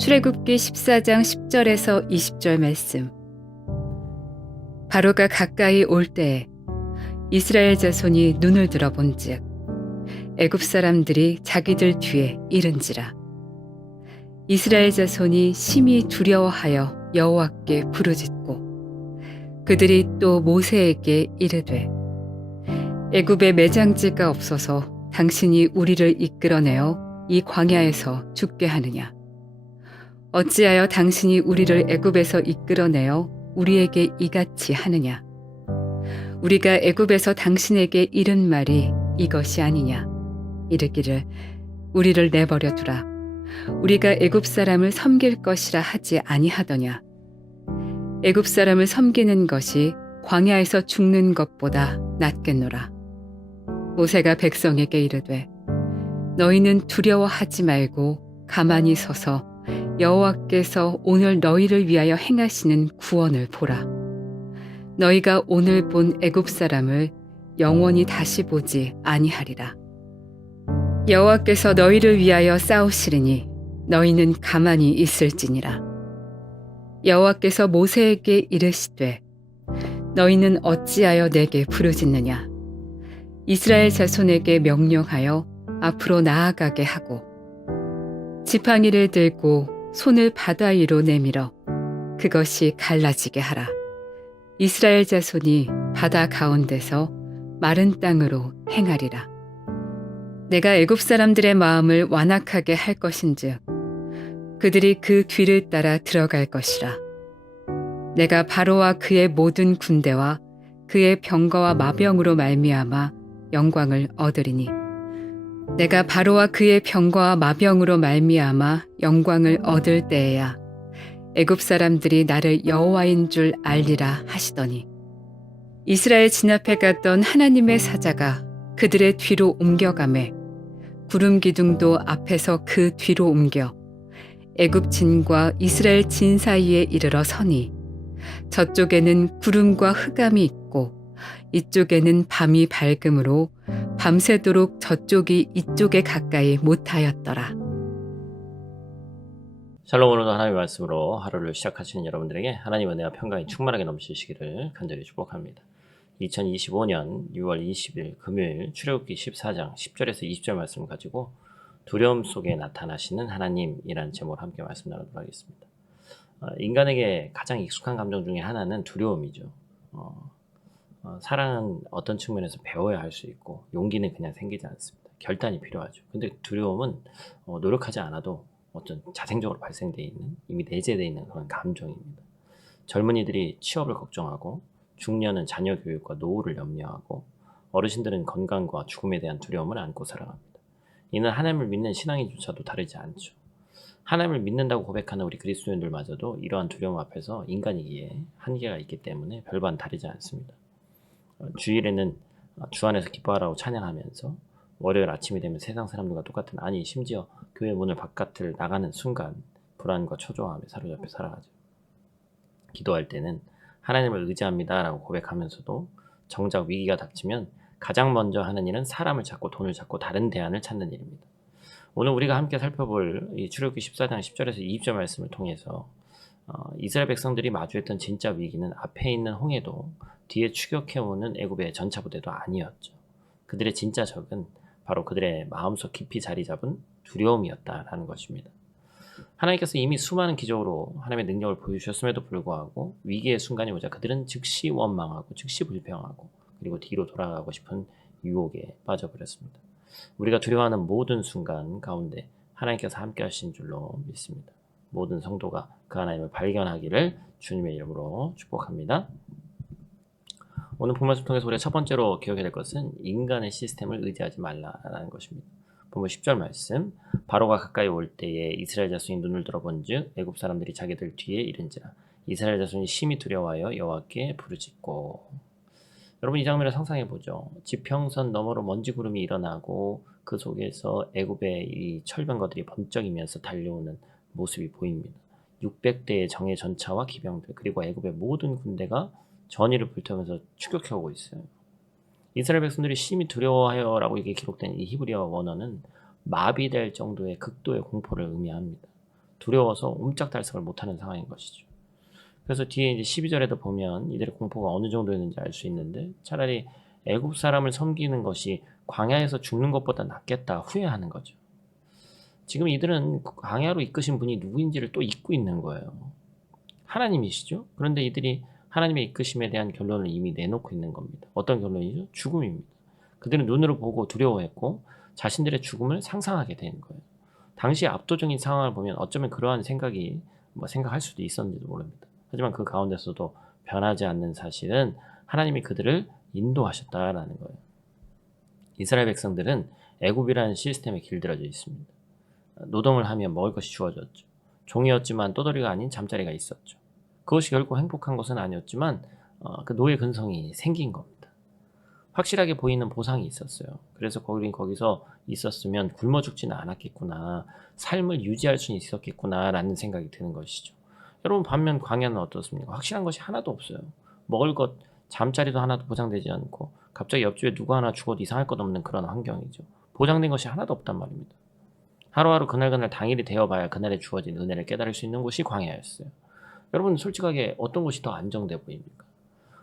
출애굽기 14장 10절에서 20절 말씀. 바로가 가까이 올 때에 이스라엘 자손이 눈을 들어 본즉 애굽 사람들이 자기들 뒤에 이른지라. 이스라엘 자손이 심히 두려워하여 여호와께 부르짖고 그들이 또 모세에게 이르되 애굽에 매장지가 없어서 당신이 우리를 이끌어내어 이 광야에서 죽게 하느냐. 어찌하여 당신이 우리를 애굽에서 이끌어내어 우리에게 이같이 하느냐. 우리가 애굽에서 당신에게 이른 말이 이것이 아니냐. 이르기를 우리를 내버려 두라. 우리가 애굽 사람을 섬길 것이라 하지 아니하더냐. 애굽 사람을 섬기는 것이 광야에서 죽는 것보다 낫겠노라. 모세가 백성에게 이르되 너희는 두려워하지 말고 가만히 서서 여호와께서 오늘 너희를 위하여 행하시는 구원을 보라. 너희가 오늘 본 애굽 사람을 영원히 다시 보지 아니하리라. 여호와께서 너희를 위하여 싸우시리니 너희는 가만히 있을지니라. 여호와께서 모세에게 이르시되 너희는 어찌하여 내게 부르짖느냐. 이스라엘 자손에게 명령하여 앞으로 나아가게 하고 지팡이를 들고 손을 바다 위로 내밀어 그것이 갈라지게 하라. 이스라엘 자손이 바다 가운데서 마른 땅으로 행하리라. 내가 애굽 사람들의 마음을 완악하게 할 것인즉 그들이 그 뒤를 따라 들어갈 것이라. 내가 바로와 그의 모든 군대와 그의 병거와 마병으로 말미암아 영광을 얻으리니 내가 바로와 그의 병거와 마병으로 말미암아 영광을 얻을 때에야 애굽 사람들이 나를 여호와인 줄 알리라 하시더니 이스라엘 진 앞에 갔던 하나님의 사자가 그들의 뒤로 옮겨가매 구름 기둥도 앞에서 그 뒤로 옮겨 애굽 진과 이스라엘 진 사이에 이르러 서니 저쪽에는 구름과 흑암이 있고 이쪽에는 밤이 밝음으로 밤새도록 저쪽이 이쪽에 가까이 못하였더라. 샬롬. 오늘도 하나님의 말씀으로 하루를 시작하시는 여러분들에게 하나님의 은혜와 평강이 충만하게 넘치시기를 간절히 축복합니다. 2025년 6월 20일 금요일 출애굽기 14장 10절에서 20절 말씀을 가지고 두려움 속에 나타나시는 하나님이라는 제목으로 함께 말씀 나누도록 하겠습니다. 인간에게 가장 익숙한 감정 중에 하나는 두려움이죠. 사랑은 어떤 측면에서 배워야 할 수 있고 용기는 그냥 생기지 않습니다. 결단이 필요하죠. 근데 두려움은 노력하지 않아도 어떤 자생적으로 발생되어 있는, 이미 내재되어 있는 그런 감정입니다. 젊은이들이 취업을 걱정하고 중년은 자녀 교육과 노후를 염려하고 어르신들은 건강과 죽음에 대한 두려움을 안고 살아갑니다. 이는 하나님을 믿는 신앙인조차도 다르지 않죠. 하나님을 믿는다고 고백하는 우리 그리스도인들마저도 이러한 두려움 앞에서 인간이기에 한계가 있기 때문에 별반 다르지 않습니다. 주일에는 주 안에서 기뻐하라고 찬양하면서 월요일 아침이 되면 세상 사람들과 똑같은, 아니 심지어 교회 문을 바깥을 나가는 순간 불안과 초조함에 사로잡혀 살아가죠. 기도할 때는 하나님을 의지합니다 라고 고백하면서도 정작 위기가 닥치면 가장 먼저 하는 일은 사람을 찾고 돈을 찾고 다른 대안을 찾는 일입니다. 오늘 우리가 함께 살펴볼 이 출애굽기 14장 10절에서 20절 말씀을 통해서 이스라엘 백성들이 마주했던 진짜 위기는 앞에 있는 홍해도 뒤에 추격해오는 애굽의 전차부대도 아니었죠. 그들의 진짜 적은 바로 그들의 마음속 깊이 자리 잡은 두려움이었다라는 것입니다. 하나님께서 이미 수많은 기적으로 하나님의 능력을 보여주셨음에도 불구하고 위기의 순간이 오자 그들은 즉시 원망하고 즉시 불평하고 그리고 뒤로 돌아가고 싶은 유혹에 빠져버렸습니다. 우리가 두려워하는 모든 순간 가운데 하나님께서 함께 하신 줄로 믿습니다. 모든 성도가 그 하나님을 발견하기를 주님의 이름으로 축복합니다. 오늘 본문을 통해서 우리가 첫 번째로 기억해야 될 것은 인간의 시스템을 의지하지 말라라는 것입니다. 본문 10절 말씀, 바로가 가까이 올 때에 이스라엘 자손이 눈을 들어본즉 애굽 사람들이 자기들 뒤에 이른지라. 이스라엘 자손이 심히 두려워하여 여호와께 부르짖고. 여러분 이 장면을 상상해 보죠. 지평선 너머로 먼지 구름이 일어나고 그 속에서 애굽의 이 철병거들이 번쩍이면서 달려오는 모습이 보입니다. 600대의 정예 전차와 기병들 그리고 애굽의 모든 군대가 전의를 불태우면서 추격해오고 있어요. 이스라엘 백성들이 심히 두려워하여라고 이게 기록된 이 히브리어 원어는 마비될 정도의 극도의 공포를 의미합니다. 두려워서 옴짝달싹을 못하는 상황인 것이죠. 그래서 뒤에 이제 12절에도 보면 이들의 공포가 어느 정도였는지 알 수 있는데 차라리 애굽 사람을 섬기는 것이 광야에서 죽는 것보다 낫겠다 후회하는 거죠. 지금 이들은 광야로 이끄신 분이 누구인지를 또 잊고 있는 거예요. 하나님이시죠. 그런데 이들이 하나님의 이끄심에 대한 결론을 이미 내놓고 있는 겁니다. 어떤 결론이죠? 죽음입니다. 그들은 눈으로 보고 두려워했고 자신들의 죽음을 상상하게 된 거예요. 당시 압도적인 상황을 보면 어쩌면 그러한 생각이 생각할 수도 있었는지도 모릅니다. 하지만 그 가운데서도 변하지 않는 사실은 하나님이 그들을 인도하셨다라는 거예요. 이스라엘 백성들은 애굽이라는 시스템에 길들여져 있습니다. 노동을 하면 먹을 것이 주어졌죠. 종이었지만 떠돌이가 아닌 잠자리가 있었죠. 그것이 결코 행복한 것은 아니었지만 그 노예 근성이 생긴 겁니다. 확실하게 보이는 보상이 있었어요. 그래서 거기서 있었으면 굶어 죽지는 않았겠구나. 삶을 유지할 수 있었겠구나라는 생각이 드는 것이죠. 여러분 반면 광야는 어떻습니까? 확실한 것이 하나도 없어요. 먹을 것, 잠자리도 하나도 보장되지 않고 갑자기 옆집에 누구 하나 죽어도 이상할 것 없는 그런 환경이죠. 보장된 것이 하나도 없단 말입니다. 하루하루 그날그날 당일이 되어봐야 그날에 주어진 은혜를 깨달을 수 있는 곳이 광야였어요. 여러분 솔직하게 어떤 곳이 더 안정돼 보입니까?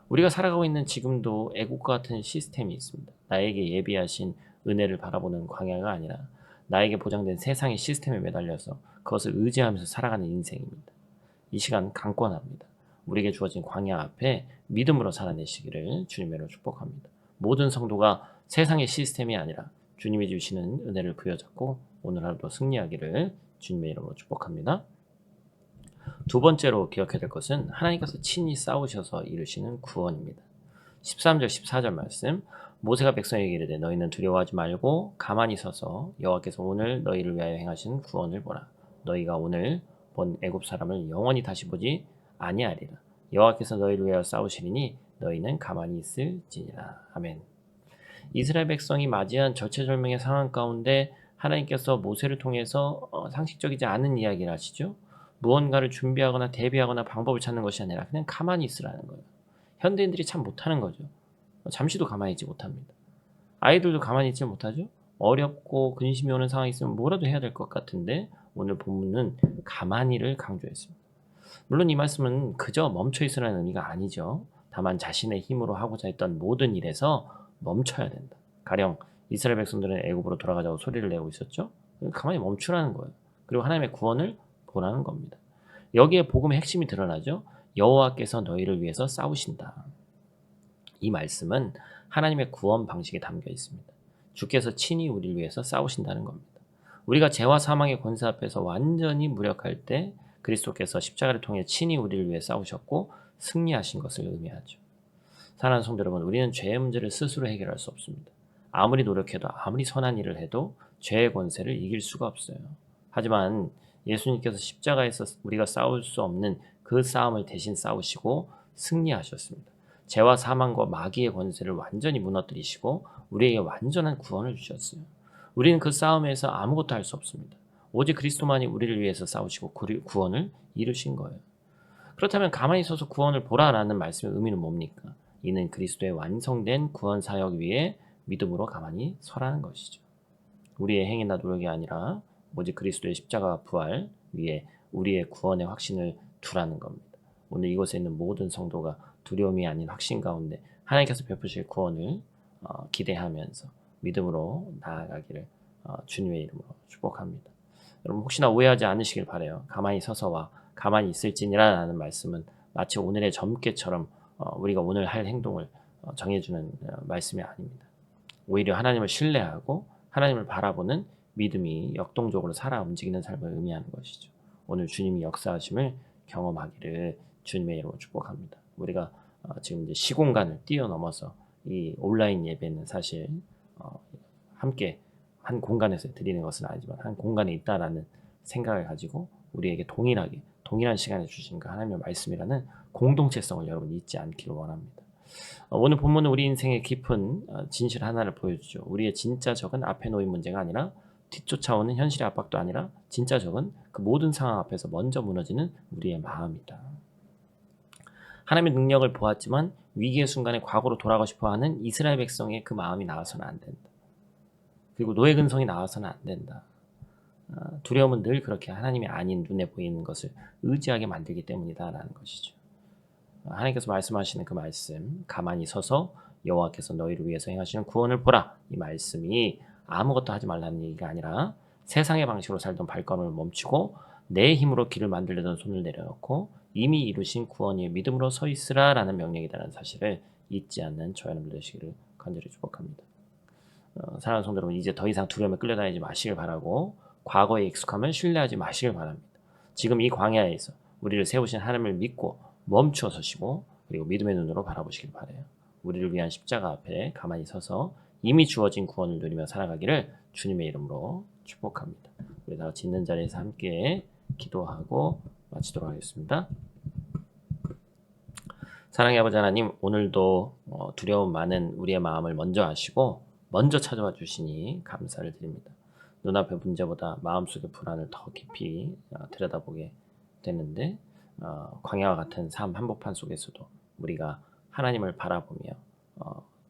우리가 살아가고 있는 지금도 애국과 같은 시스템이 있습니다. 나에게 예비하신 은혜를 바라보는 광야가 아니라 나에게 보장된 세상의 시스템에 매달려서 그것을 의지하면서 살아가는 인생입니다. 이 시간 강권합니다. 우리에게 주어진 광야 앞에 믿음으로 살아내시기를 주님으로 축복합니다. 모든 성도가 세상의 시스템이 아니라 주님이 주시는 은혜를 부여잡고 오늘 하루도 승리하기를 주님의 이름으로 축복합니다. 두 번째로 기억해야 될 것은 하나님께서 친히 싸우셔서 이루시는 구원입니다. 13절 14절 말씀 모세가 백성에게 이르되 너희는 두려워하지 말고 가만히 서서 여호와께서 오늘 너희를 위하여 행하신 구원을 보라. 너희가 오늘 본 애굽 사람을 영원히 다시 보지 아니하리라. 여호와께서 너희를 위하여 싸우시리니 너희는 가만히 있을지니라. 아멘. 이스라엘 백성이 맞이한 절체절명의 상황 가운데 하나님께서 모세를 통해서 상식적이지 않은 이야기를 하시죠. 무언가를 준비하거나 대비하거나 방법을 찾는 것이 아니라 그냥 가만히 있으라는 거예요. 현대인들이 참 못하는 거죠. 잠시도 가만히 있지 못합니다. 아이들도 가만히 있지 못하죠. 어렵고 근심이 오는 상황이 있으면 뭐라도 해야 될 것 같은데 오늘 본문은 가만히를 강조했습니다. 물론 이 말씀은 그저 멈춰 있으라는 의미가 아니죠. 다만 자신의 힘으로 하고자 했던 모든 일에서 멈춰야 된다. 가령 이스라엘 백성들은 애굽으로 돌아가자고 소리를 내고 있었죠. 가만히 멈추라는 거예요. 그리고 하나님의 구원을 보라는 겁니다. 여기에 복음의 핵심이 드러나죠. 여호와께서 너희를 위해서 싸우신다. 이 말씀은 하나님의 구원 방식에 담겨 있습니다. 주께서 친히 우리를 위해서 싸우신다는 겁니다. 우리가 죄와 사망의 권세 앞에서 완전히 무력할 때 그리스도께서 십자가를 통해 친히 우리를 위해 싸우셨고 승리하신 것을 의미하죠. 사랑하는 성도 여러분, 우리는 죄의 문제를 스스로 해결할 수 없습니다. 아무리 노력해도 아무리 선한 일을 해도 죄의 권세를 이길 수가 없어요. 하지만 예수님께서 십자가에서 우리가 싸울 수 없는 그 싸움을 대신 싸우시고 승리하셨습니다. 죄와 사망과 마귀의 권세를 완전히 무너뜨리시고 우리에게 완전한 구원을 주셨어요. 우리는 그 싸움에서 아무것도 할 수 없습니다. 오직 그리스도만이 우리를 위해서 싸우시고 구원을 이루신 거예요. 그렇다면 가만히 서서 구원을 보라라는 말씀의 의미는 뭡니까? 이는 그리스도의 완성된 구원 사역 위에 믿음으로 가만히 서라는 것이죠. 우리의 행위나 노력이 아니라 오직 그리스도의 십자가 부활 위에 우리의 구원의 확신을 두라는 겁니다. 오늘 이곳에 있는 모든 성도가 두려움이 아닌 확신 가운데 하나님께서 베푸실 구원을 기대하면서 믿음으로 나아가기를 주님의 이름으로 축복합니다. 여러분 혹시나 오해하지 않으시길 바라요. 가만히 서서와 가만히 있을지니라라는 말씀은 마치 오늘의 점괘처럼 우리가 오늘 할 행동을 정해주는 말씀이 아닙니다. 오히려 하나님을 신뢰하고 하나님을 바라보는 믿음이 역동적으로 살아 움직이는 삶을 의미하는 것이죠. 오늘 주님이 역사하심을 경험하기를 주님의 이름으로 축복합니다. 우리가 지금 이제 시공간을 뛰어넘어서 이 온라인 예배는 사실 함께 한 공간에서 드리는 것은 아니지만 한 공간에 있다라는 생각을 가지고 우리에게 동일한 시간에 주신 그 하나님의 말씀이라는 공동체성을 여러분 잊지 않기를 원합니다. 오늘 본문은 우리 인생의 깊은 진실 하나를 보여주죠. 우리의 진짜 적은 앞에 놓인 문제가 아니라 뒤쫓아오는 현실의 압박도 아니라 진짜 적은 그 모든 상황 앞에서 먼저 무너지는 우리의 마음이다. 하나님의 능력을 보았지만 위기의 순간에 과거로 돌아가고 싶어하는 이스라엘 백성의 그 마음이 나와서는 안 된다. 그리고 노예 근성이 나와서는 안 된다. 두려움은 늘 그렇게 하나님이 아닌 눈에 보이는 것을 의지하게 만들기 때문이다라는 것이죠. 하나님께서 말씀하시는 그 말씀, 가만히 서서 여호와께서 너희를 위해서 행하시는 구원을 보라. 이 말씀이 아무것도 하지 말라는 얘기가 아니라 세상의 방식으로 살던 발걸음을 멈추고 내 힘으로 길을 만들려던 손을 내려놓고 이미 이루신 구원 위에 믿음으로 서 있으라라는 명령이라는 사실을 잊지 않는 저와 여러분 되시기를 간절히 축복합니다. 사랑하는 성도 여러분, 이제 더 이상 두려움에 끌려다니지 마시길 바라고 과거에 익숙하면 신뢰하지 마시길 바랍니다. 지금 이 광야에서 우리를 세우신 하나님을 믿고 멈추어 서시고 그리고 믿음의 눈으로 바라보시길 바라요. 우리를 위한 십자가 앞에 가만히 서서 이미 주어진 구원을 누리며 살아가기를 주님의 이름으로 축복합니다. 우리 다 같이 있는 자리에서 함께 기도하고 마치도록 하겠습니다. 사랑의 아버지 하나님, 오늘도 두려움 많은 우리의 마음을 먼저 아시고 먼저 찾아와 주시니 감사를 드립니다. 눈앞의 문제보다 마음속의 불안을 더 깊이 들여다보게 되는데 광야와 같은 삶 한복판 속에서도 우리가 하나님을 바라보며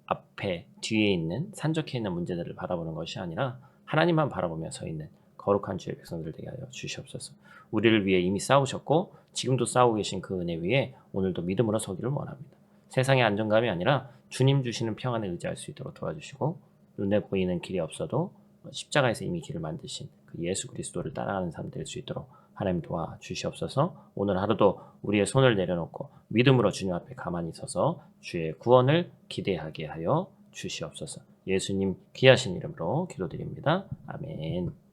앞에 뒤에 있는 산적해 있는 문제들을 바라보는 것이 아니라 하나님만 바라보며 서 있는 거룩한 주의 백성들 되게 하여 주시옵소서. 우리를 위해 이미 싸우셨고 지금도 싸우고 계신 그 은혜 위에 오늘도 믿음으로 서기를 원합니다. 세상의 안정감이 아니라 주님 주시는 평안에 의지할 수 있도록 도와주시고 눈에 보이는 길이 없어도 십자가에서 이미 길을 만드신 그 예수 그리스도를 따라가는 삶 될 수 있도록 하나님 도와주시옵소서. 오늘 하루도 우리의 손을 내려놓고 믿음으로 주님 앞에 가만히 서서 주의 구원을 기대하게 하여 주시옵소서. 예수님 귀하신 이름으로 기도드립니다. 아멘.